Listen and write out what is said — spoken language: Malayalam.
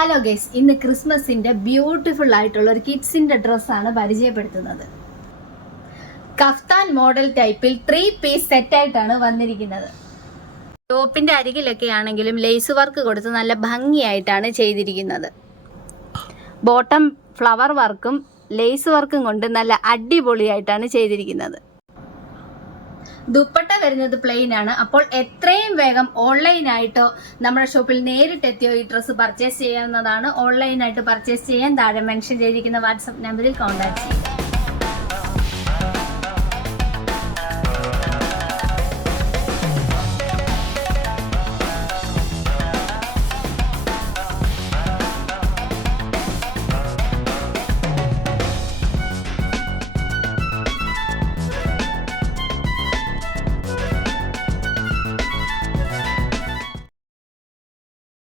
ഹലോ ഗൈസ്, ഇന്ന് ക്രിസ്മസിന്റെ ബ്യൂട്ടിഫുൾ ആയിട്ടുള്ള ഒരു കിഡ്സിന്റെ ഡ്രസ്സാണ് പരിചയപ്പെടുത്തുന്നത്. കഫ്താൻ മോഡൽ ടൈപ്പിൽ 3 പീസ് സെറ്റ് ആയിട്ടാണ് വന്നിരിക്കുന്നത്. ടോപ്പിന്റെ അരികിലൊക്കെ ആണെങ്കിലും ലേസ് വർക്ക് കൊടുത്ത് നല്ല ഭംഗിയായിട്ടാണ് ചെയ്തിരിക്കുന്നത്. ബോട്ടം ഫ്ലവർ വർക്കും ലേസ് വർക്കും കൊണ്ട് നല്ല അടിപൊളിയായിട്ടാണ് ചെയ്തിരിക്കുന്നത്. ദുപ്പട്ട വരുന്നത് പ്ലെയിൻ ആണ്. അപ്പോൾ എത്രയും വേഗം ഓൺലൈനായിട്ടോ നമ്മുടെ ഷോപ്പിൽ നേരിട്ടെത്തിയോ ഈ ഡ്രസ്സ് പർച്ചേസ് ചെയ്യാവുന്നതാണ്. ഓൺലൈനായിട്ട് പർച്ചേസ് ചെയ്യാൻ താഴെ മെൻഷൻ ചെയ്തിരിക്കുന്ന വാട്സപ്പ് നമ്പറിൽ കോൺടാക്ട് ചെയ്യുക.